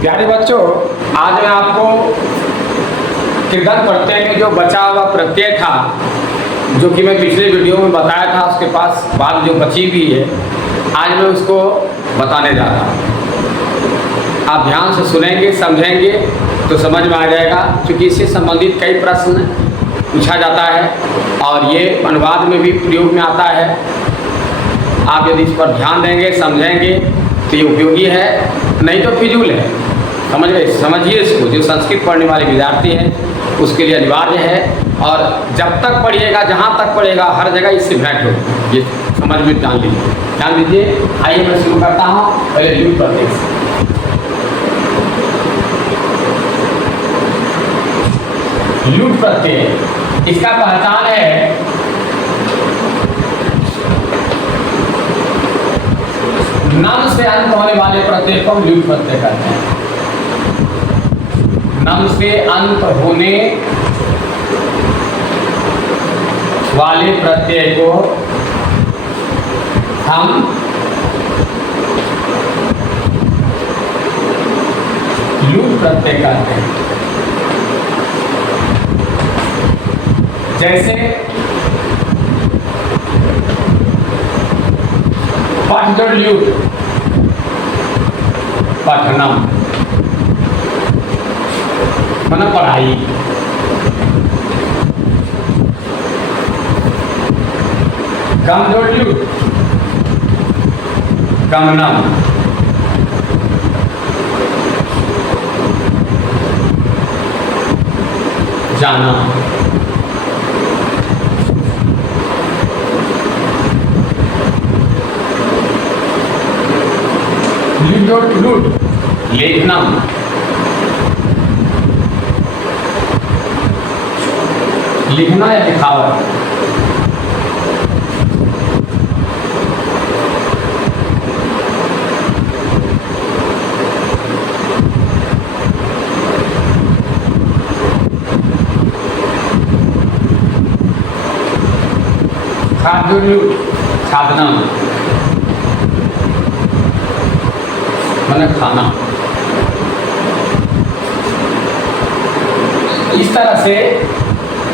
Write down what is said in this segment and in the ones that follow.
प्यारे बच्चों, आज मैं आपको कृदंत प्रत्यय में जो बचा हुआ प्रत्यय था, जो कि मैं पिछले वीडियो में बताया था, उसके पास बात जो बची हुई है, आज मैं उसको बताने जा रहा हूँ। आप ध्यान से सुनेंगे, समझेंगे तो समझ में आ जाएगा, क्योंकि इससे संबंधित कई प्रश्न पूछा जाता है और ये अनुवाद में भी प्रयोग में आता है। आप यदि इस पर ध्यान देंगे, समझेंगे तो ये उपयोगी है, नहीं तो फिजूल है। समझ गए? समझिए इसको। जो संस्कृत पढ़ने वाले विद्यार्थी हैं उसके लिए अनिवार्य है, और जब तक पढ़िएगा, जहाँ तक पढ़ेगा, हर जगह इससे भेंट हो। ये समझ में ध्यान दीजिए, ध्यान दीजिए। आइए मैं शुरू करता हूँ पहले ल्यूट प्रत्यय से। ल्यूट प्रत्यय, इसका पहचान है नम से अंत होने वाले प्रत्यय को ल्यूट प्रत्यय कहते हैं। नम से अंत होने वाले प्रत्यय को हम ल्यूट प्रत्यय कहते हैं। जैसे पठ जोड़ ल्यूट, पठनम माना पढ़ाई। गम जोड़ ल्यूट, गमनम। जाना। लूट, लेखनम। लिखना या लिखावट। खाद्य, खादनम माने खाना। इस तरह से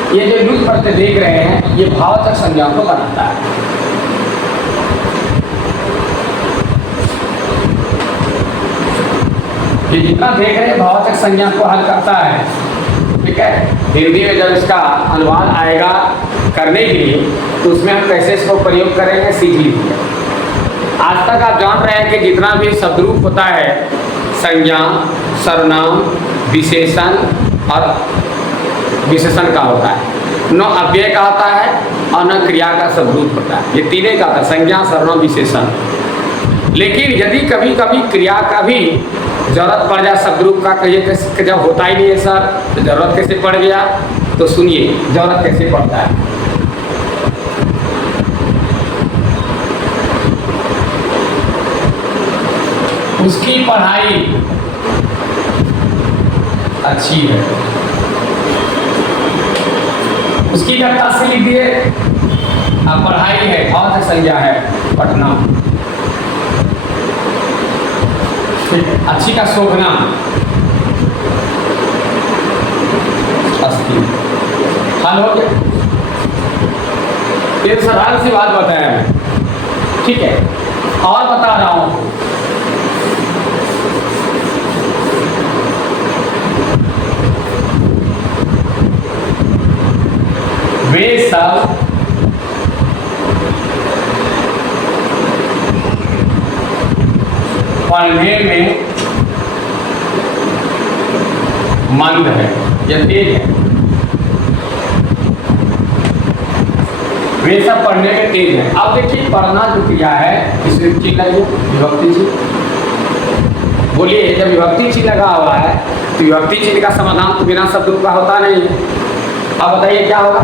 ये जो ल्यूट प्रत्यय देख रहे हैं, ये भाववाचक संज्ञा को बनाता है। ये जितना देख रहे हैं भाववाचक संज्ञा को हल करता है। ठीक है, हिंदी में जब इसका अनुवाद आएगा करने के लिए, तो उसमें हम कैसे इसको प्रयोग करेंगे सीख लीजिए। आज तक आप जान रहे हैं कि जितना भी शब्दरूप होता है, संज्ञा, सर्वनाम, विशेषण और विशेषण का होता है, न अव्यय का होता है और न क्रिया का शब्दरूप होता है। ये तीनों का होता है, संज्ञा, सर्वनाम, विशेषण। लेकिन यदि कभी कभी क्रिया का भी जरूरत पड़ जाए शब्दरूप का, कहिए जब होता ही नहीं है सर, तो जरूरत कैसे पड़ गया, तो सुनिए जरूरत कैसे पड़ता है। उसकी पढ़ाई अच्छी है। उसकी कथा से लिख दिए, पढ़ाई है, भाववाचक संज्ञा है, पढ़ना। अच्छी का शोभना, अस्थि। हल हो गया। ये सरल सी बात बताया मैं, ठीक है। और बता रहा हूं, वे सब पढ़ने में मंद है या तेज है। वे सब पढ़ने में तेज है। अब देखिए, पढ़ना जो क्रिया है, इसमें चिन्ह लगे, विभक्ति चिन्ह। बोलिए, जब विभक्ति चिन्ह लगा हुआ है तो विभक्ति चिन्ह का समाधान तो बिना शब्द का होता नहीं है। अब बताइए क्या होगा।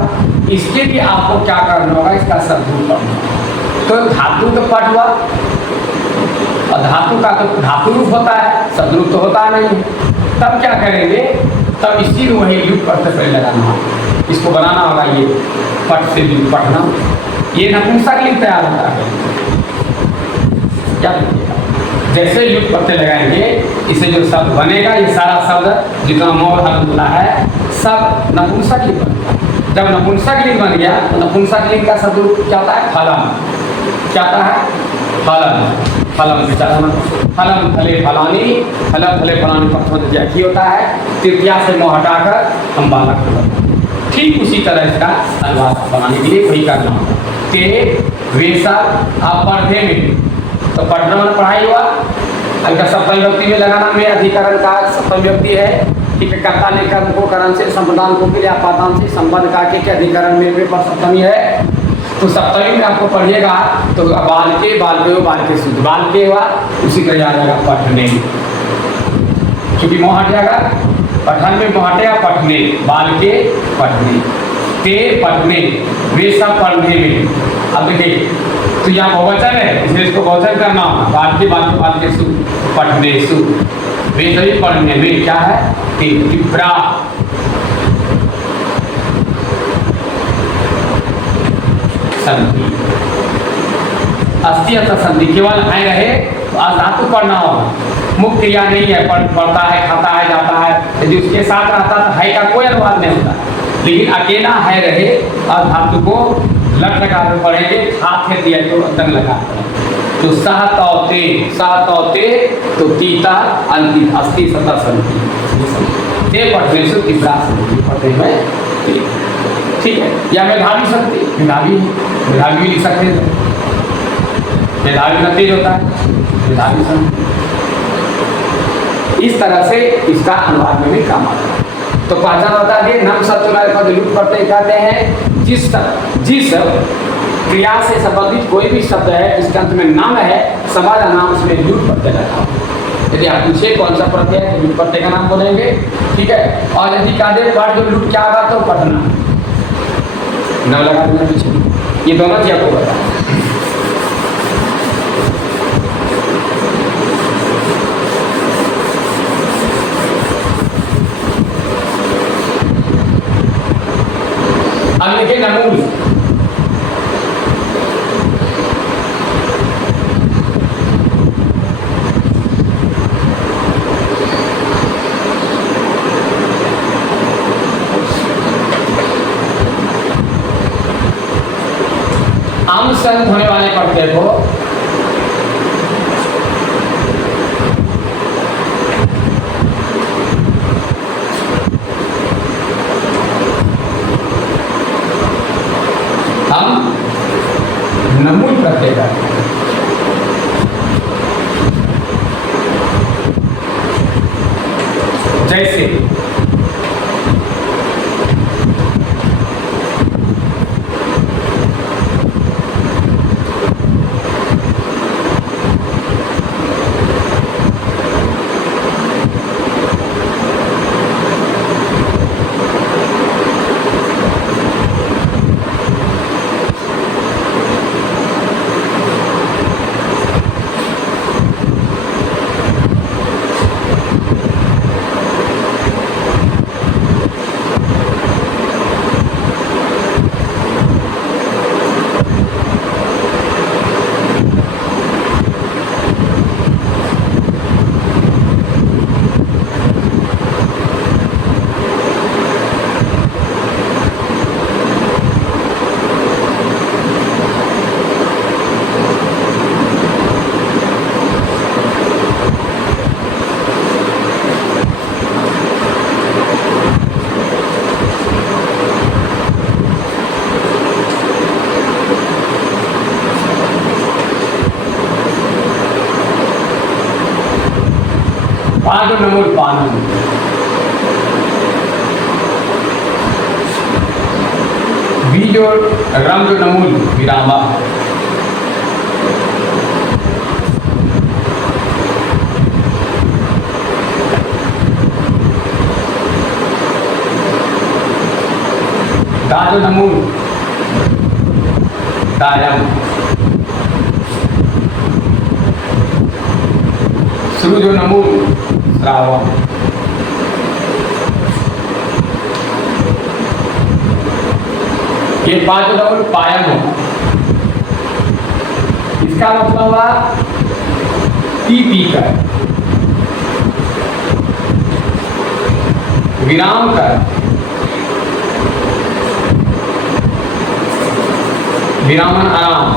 इसके लिए आपको क्या करना होगा, इसका शब्द पढ़ना। तो धातु तो पढ़ हुआ, और धातु का तो धातु रूप होता है, शब्द रूप तो होता नहीं है। तब क्या करेंगे, तब इसी में वही ल्यूट प्रत्यय लगाना होगा। इसको बनाना होगा, ये पठ से ल्यूट पढ़ना। ये नपुंसक लिंग तैयार होता है। क्या लिखिएगा, जैसे लुट प्रत्यय लगाएंगे इसे जो शब्द बनेगा, ये सारा शब्द जितना मोर हल्ला है सब नपुंसक लिंग बनेगा। जब नपुंसक लिंग बन गया तो नपुंसक लिंग का शब्द रूप क्या होता है? फलन। क्या होता है? फलन। फलम विचारण, फलम फले फलानी, फलम फले फलानी प्रथम द्वितीया की होता है, तृतीया से मोह हटाकर हम बालक होगा। ठीक उसी तरह इसका अनुवाद बनाने के लिए वही करना होगा कि वे सब आप पढ़ने में, तो पढ़ना में पढ़ाई हुआ, इनका सप्तमी व्यक्ति में लगाना में अधिकरण का सप्तमी व्यक्ति है, ठीक है। कर्ता ने कर्म को करण से संप्रदान को के लिए आपादान से संबंध का के अधिकरण में पर सप्तमी है, तो सप्तमी में आपको पढ़िएगा तो बाल के शुद्ध बाल के हुआ उसी तरह आ जाएगा पठने, क्योंकि मोह हट जाएगा, पठन में मोह हटेगा, पठने बाल के पठने, ते पठने वे सब पढ़ने में। अब देखिए तो यहाँ बहुवचन है इसलिए इसको बहुवचन करना होगा, बाल के सु पठने सु वे सभी पढ़ने में क्या है? तीव्रा संधि, अस्थि अर्थात संधि केवल आए रहे तो आज धातु पढ़ना होगा, मुख्य क्रिया नहीं है, पढ़ता है, खाता है, जाता है, यदि उसके साथ रहता तो है का कोई अनुवाद नहीं होता, लेकिन अकेला है रहे और धातु को लट लगा कर पढ़ेंगे, हाथ है दिया तो तंग लगा तो सहतौते तो तीता अंति अस्थि सता संधि ते पढ़ने से तीव्रा संधि पढ़ने में, ठीक है। या मेधावी शक्ति, मेधावी भी लिख सकते हैं, मेधावी न तेज होता है, मेधावी शक्ति। इस तरह से इसका अनुवाद में भी काम आता है। तो पहचान बता दिए, नम सत्य पद लुट प्रत्यय कहते हैं जिस क्रिया से संबंधित कोई भी शब्द है जिसके अंत में नाम है, समाज नाम उसमें लुट प्रत्यय लगा। यदि आप पूछे कौन सा प्रत्यय है तो लुट प्रत्यय का नाम बोलेंगे, ठीक है। और यदि कहते पाठ जो लुट क्या होगा तो पढ़ना न लगा देना पीछे, ये दोनों चीज आपको बता। अब देखिए नमूल, आम संत होने वाले प्रत्यय को हम नमूल प्रत्यय करते हैं। जैसे पाद नमूल पानम, बीज और रम जो नमूल विरामा, दा जो नमूल दायम, श्रु जो नमूल श्रावण, ये पांच नमूल पायम हो। इसका मतलब हुआ पी कर, विराम कर, विरामन आराम,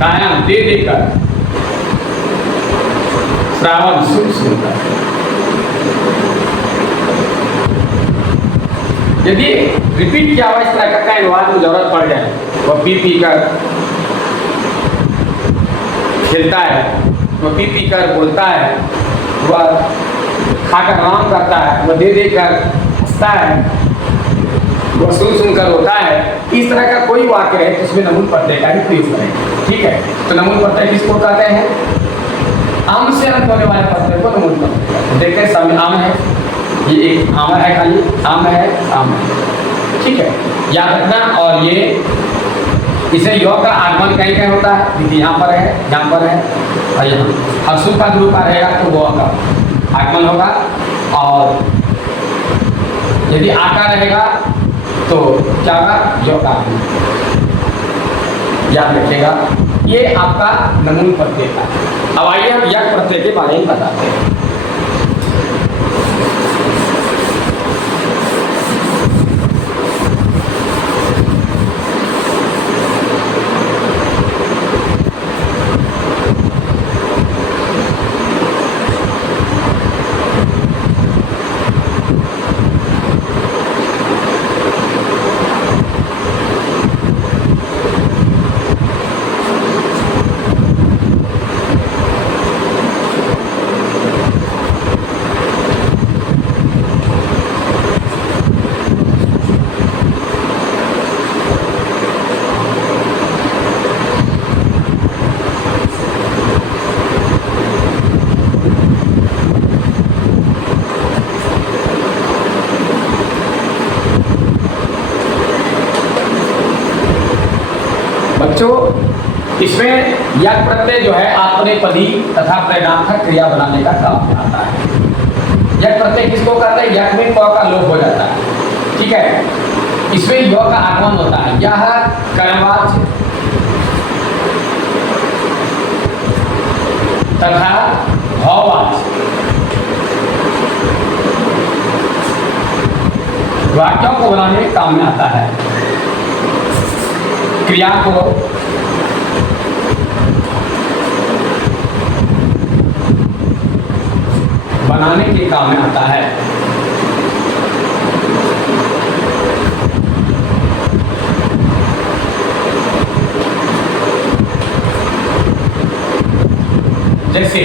कायम दे देकर, श्रावण सुन सुनकर। यदि रिपीट किया हुआ इस तरह का अनुवाद में जरूरत पड़ जाए, वह पी कर खेलता है, वह पी कर बोलता है, वह खाकर आराम करता है, वह दे देकर हंसता है, वह सुन कर रोता है। इस तरह का कोई वाक्य है तो उसमें नमून प्रत्यय का ही प्रयोग करें। ठीक है, तो नमून प्रत्यय किसको कहते हैं? आम से अंत होने वाले प्रत्यय को नमून प्रत्यय। देखते हैं सामने आम है, ये एक आम है, खाली आम है, आम है। ठीक है, याद रखना। और ये इसे य का आगमन कहीं कहीं होता है, यहाँ पर है, यहाँ पर है, और यहाँ हर्षु का ग्रुप आ रहेगा तो गो का आगमन होगा। और यदि आकार रहेगा तो क्या होगा? य का आगमन। याद रखिएगा, ये आपका नमून प्रत्यय था। अब आइए हम यक प्रत्यय के बारे में बताते हैं। बच्चों, इसमें यक प्रत्यय जो है आत्मनेपदी तथा प्रेरणार्थक क्रिया बनाने का काम में आता है। यक प्रत्यय किसको कहते हैं? यक में क का लोप हो जाता है। ठीक है, इसमें य का आगमन होता है। यह कर्मवाच्य तथा भाववाच्य वाक्यों को बनाने में काम में आता है। क्रिया को बनाने के काम में आता है। जैसे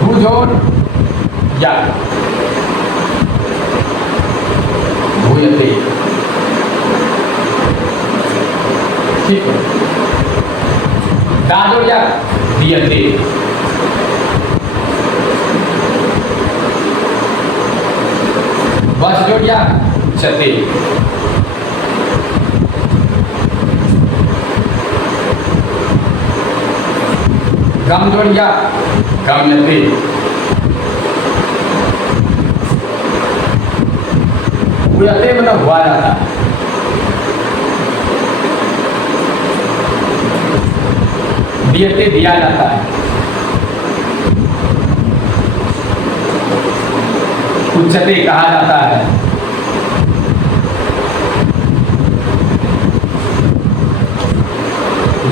भूजोड़ या भूयते। ठीक है, दादो या दियते। बस जोड़ या चते। गम जोड़ या गम्यते। भूयते मतलब हुआ जाता है। दियते दिया जाता है। उच्चते कहा जाता है।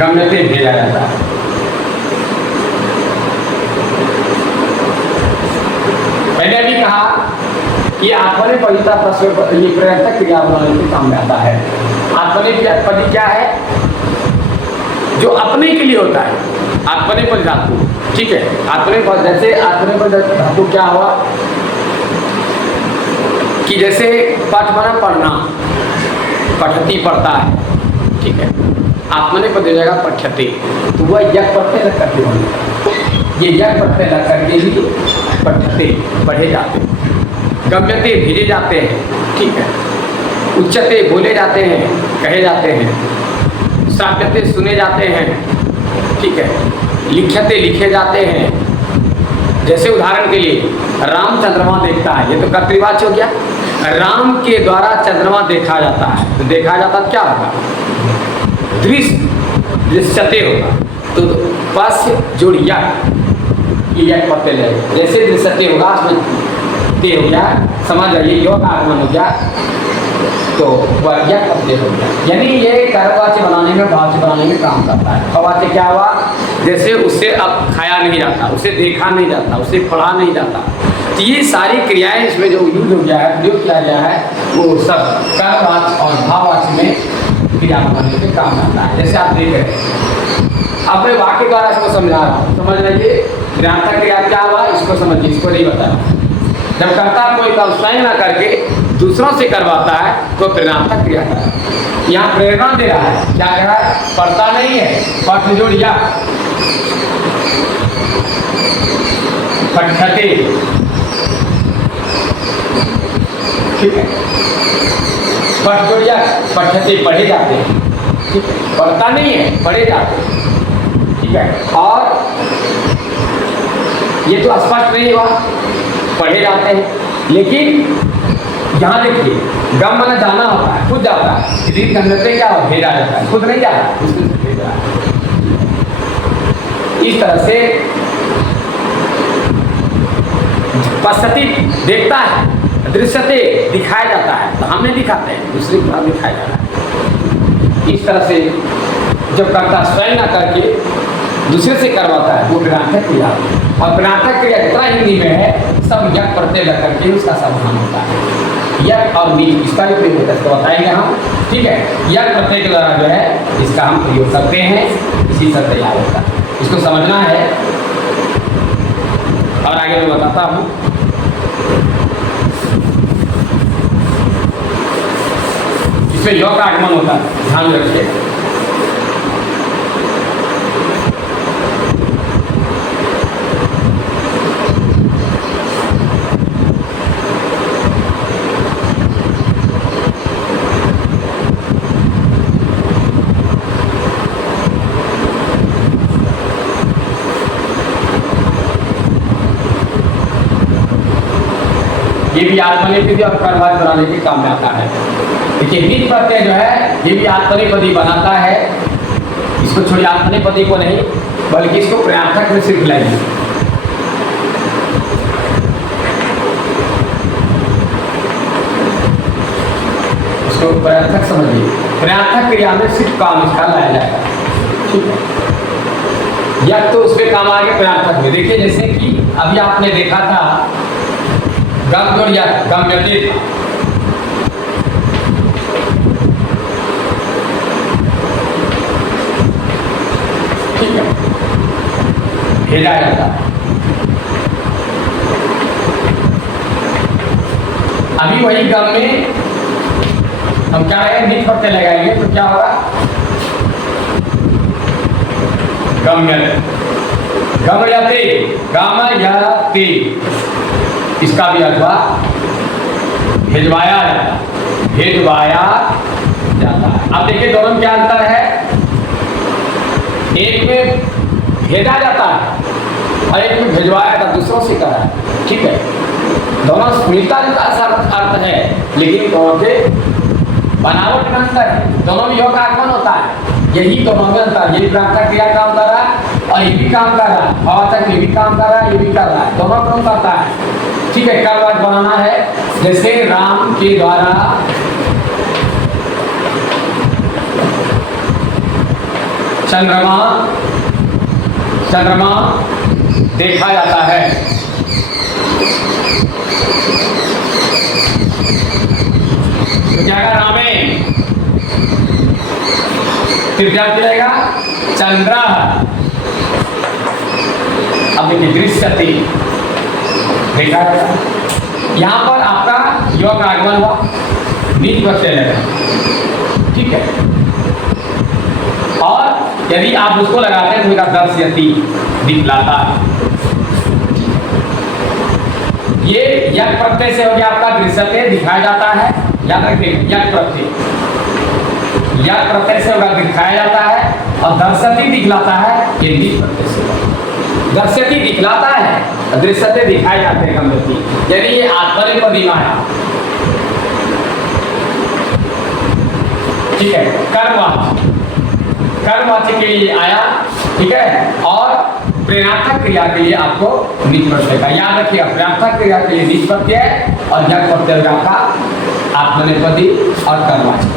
गम्यते भेजा जाता है। मैंने भी कहा कि आत्मनेपदिता प्रश्न ये प्रयत्न क्रिया बनाने के काम में आता है। आत्मनेपदी क्या है? जो अपने के लिए होता है, आत्मनेपद धातु। ठीक है, आत्मनेपद जैसे आत्मनेपद धातु क्या हुआ कि जैसे पठ बना पढ़ना, पठती पढ़ता है। ठीक है, आत्मनेपद हो जाएगा पठ्यते, तो वह यक प्रत्यय लग करके बनेगा। ये यक प्रत्यय लग करके ही पठ्यते पढ़े जाते हैं। गम्यते भेजे जाते हैं। ठीक है, उच्चते बोले जाते हैं, कहे जाते हैं। श्राव्यते सुने जाते हैं। ठीक है, लिख्यते लिखे जाते हैं। जैसे उदाहरण के लिए राम चंद्रमा देखता है, ये तो कर्तृवाच्य हो गया। राम के द्वारा चंद्रमा देखा जाता है, तो देखा जाता क्या होगा? दृश्यते होगा। तो पश्य जोड़ यक पत्ते ले, जैसे दृश्यते होगा उसमें ते हो गया, समझ जाइए योग आगमन हो गया, तो वह यक पत्ते हो गया। यानी ये कर्मवाच्य बनाने में, भाववाच्य बनाने में काम करता है। भाववाच्य क्या हुआ? जैसे उससे अब खाया नहीं जाता, उसे देखा नहीं जाता, उसे पढ़ा नहीं जाता, तो ये सारी क्रियाएं इसमें जो यूज हो गया है, प्रयोग किया गया है, वो सब कर्मवाच्य और भाववाच्य में क्रिया बनाने में काम आता है। जैसे आप देख रहे हैं, अब मैं वाक्य द्वारा इसको समझा रहा हूँ, समझ लीजिए क्रियात्मक क्रिया क्या हुआ, इसको समझिए, इसको नहीं बताया। जब कर्ता कोई काम स्वयं ना करके दूसरों से करवाता है तो प्रेरणात्मक क्रिया कर रहा है। यहाँ प्रेरणा दे रहा है, क्या कह रहा है? पढ़ता नहीं है, पठ जोड़िया पठते, ठीक है, पठ जोड़िया पठते, पढ़े जाते हैं, ठीक है, पढ़ता नहीं है, पढ़े जाते हैं, ठीक है। और ये तो स्पष्ट नहीं हुआ, पढ़े जाते हैं, लेकिन यहाँ देखिए गम माना जाना होता है, खुद जाता है, रीत करने पे क्या भेजा जाता है, खुद नहीं जा रहा है, उसको भेज रहा है। इस तरह से पश्यति देखता है, दृश्यते दिखाया जाता है, तो हम नहीं दिखाते हैं, दूसरे को दिखाया जा रहा है। इस तरह से जब कर्ता स्वयं ना करके दूसरे से करवाता है वो प्रेरणात्मक क्रिया। और प्रेरणात्मक क्रिया जितना हिंदी में है सब यक प्रत्यय लग करके उसका समाधान होता है। यक और नी इसका भी प्रयोग होता है, इसको बताएंगे हम, ठीक है। यक प्रत्यय के द्वारा जो है इसका हम प्रयोग करते हैं, इसी से तैयार होता है, इसको समझना है। और आगे मैं बताता हूँ। इसमें योग का आगमन होता है, ध्यान रखिए। ये भी आत्मनेपदी और कर्मवाच्य बनाने के काम में आता है। देखिए बीज प्रत्यय जो है ये भी आत्मनेपदी बनाता है। इसको छोड़िए, आत्मनेपदी को नहीं बल्कि इसको प्रयार्थक में सिर्फ लाइए। इसको प्रयार्थक समझिए, प्रयार्थक क्रिया में सिर्फ काम इसका लाया जाएगा, ठीक है। या तो उसके काम आगे प्रयार्थक में, देखिए जैसे कि अभी आपने देखा था गम जोड़िया गम्यते था, ठीक है, भेजा जाता है। अभी वही गम में हम क्या है निज प्रत्यय लगाएंगे तो क्या होगा? गम्यते, गम्यते, गमयते, इसका भी अर्थ हुआ भेजवाया जाता है, भेजवाया जाता है। अब देखिए दोनों में क्या अंतर है? एक में भेजा जाता है और एक में भेजवाया जाता है, दूसरों से करा है, ठीक है। दोनों मिलता जुलता अर्थ है, लेकिन दोनों के बनावट में अंतर है। दोनों में योग आगमन होता है, यही दोनों में अंतर। ये प्रार्थक क्रिया काम कर रहा है और ये भी काम कर रहा है, भावार्थक ये भी काम कर रहा है, ये भी कर रहा है, दोनों काम करता है, ठीक है। कर्मवाच्य बनाना है, जैसे राम के द्वारा चंद्रमा चंद्रमा देखा जाता है, तो क्या कहा रामे फिर क्या रहेगा? चंद्र। अब देखिए दृश्यते देखा जाएगा, यहाँ पर आपका योग आगमन हुआ, बीज प्रत्यय लगा, ठीक है। और यदि आप उसको लगाते हैं तो इसका दर्शयति दिखलाता है। ये यक प्रत्यय से हो गया आपका दृश्यते दिखाया जाता है, याद रखिए यक प्रत्यय, यक प्रत्यय से होगा दिखाया जाता है, और दर्शयति दिखलाता है ये बीज प्रत्यय से। दर्शयति दिखलाता है, दृश्यते दिखाए जाते हैं गम्यति, यानी ये आत्मनेपदी आया, ठीक है। कर्मवाची के लिए आया, ठीक है। और प्रेरणात्मक क्रिया के लिए आपको निज प्रत्यय का याद रखिएगा। प्रेरणात्मक क्रिया के लिए निज प्रत्यय और जग प्रत्यय का आत्मनेपदी और कर्मवाची,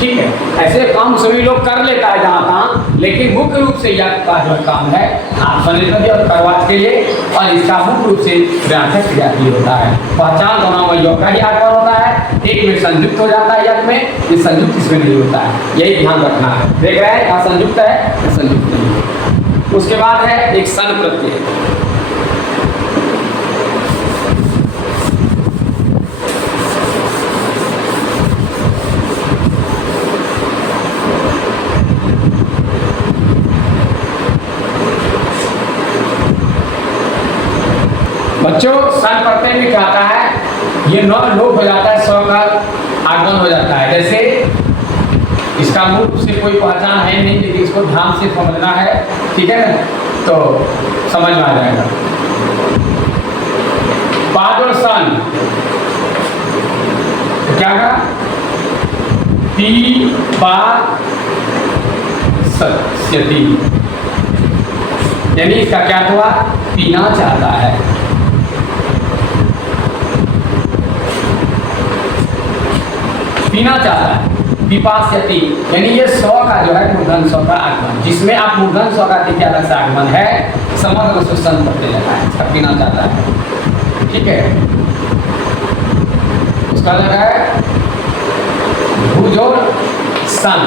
ठीक है। ऐसे काम सभी लोग कर लेता है जहाँ तहाँ, लेकिन मुख्य रूप से यह का जो काम है आत्मनेपदी और कर्मवाची के लिए, और इसका मुख्य रूप से प्रेरणात्मक क्रिया के लिए होता है। पहचान दोनों में योग का ही आगमन होता है, एक में संयुक्त हो जाता है यज्ञ में, ये संयुक्त इसमें नहीं होता है, यही ध्यान रखना है। देख रहे हैं यहाँ संयुक्त है, यहाँ संयुक्त नहीं है। उसके बाद है एक सन प्रत्यय। बच्चों सन प्रत्यय में क्या आता है, ये नौ लोप हो जाता है, स्व का आगमन हो जाता है। जैसे इसका मूल से कोई पहचान है नहीं, लेकिन इसको ध्यान से समझना है, ठीक है ना, तो समझ में आ जाएगा। पाद और सन तो क्या का पी पा सत्यति, यानी इसका क्या हुआ, पीना चाहता है। पीना चाहता है, पिपास्यति, यानी ये स्व का जो है मूर्धन स्व का आगमन, जिसमें आप मूर्धन स्व का क्या अलग से आगमन है, समग्र उसको सन प्रत्यय लगा है, इसका पीना चाहता है, ठीक है। उसका लगा है भुजोर सन,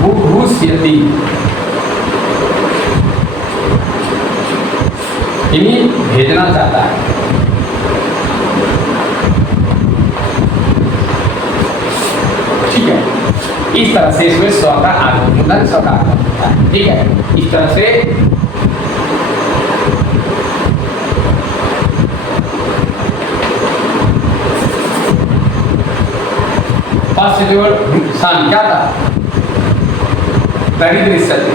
भूभूष्यति, यानी भेजना चाहता है। ठीक है, इस तरह से इसमें स्व का आगमन, मूर्धन स्व का आगमन होता है, ठीक है। इस तरह से सन क्या था, परिदृश्यते,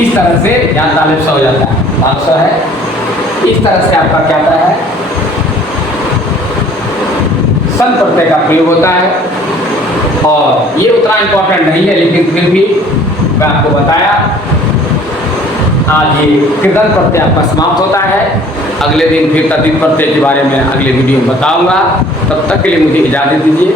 इस तरह से यहाँ तालिब सा हो जाता है, 500 है। इस तरह से आपका क्या आता है, सन प्रत्यय का प्रयोग होता है। और ये उतना इंपॉर्टेंट नहीं है, लेकिन फिर भी मैं आपको बताया। आज ये कृदंत प्रत्यय आपका समाप्त होता है। अगले दिन फिर तद्धित प्रत्यय के बारे में अगले वीडियो में बताऊंगा। तब तक के लिए मुझे इजाज़त दीजिए।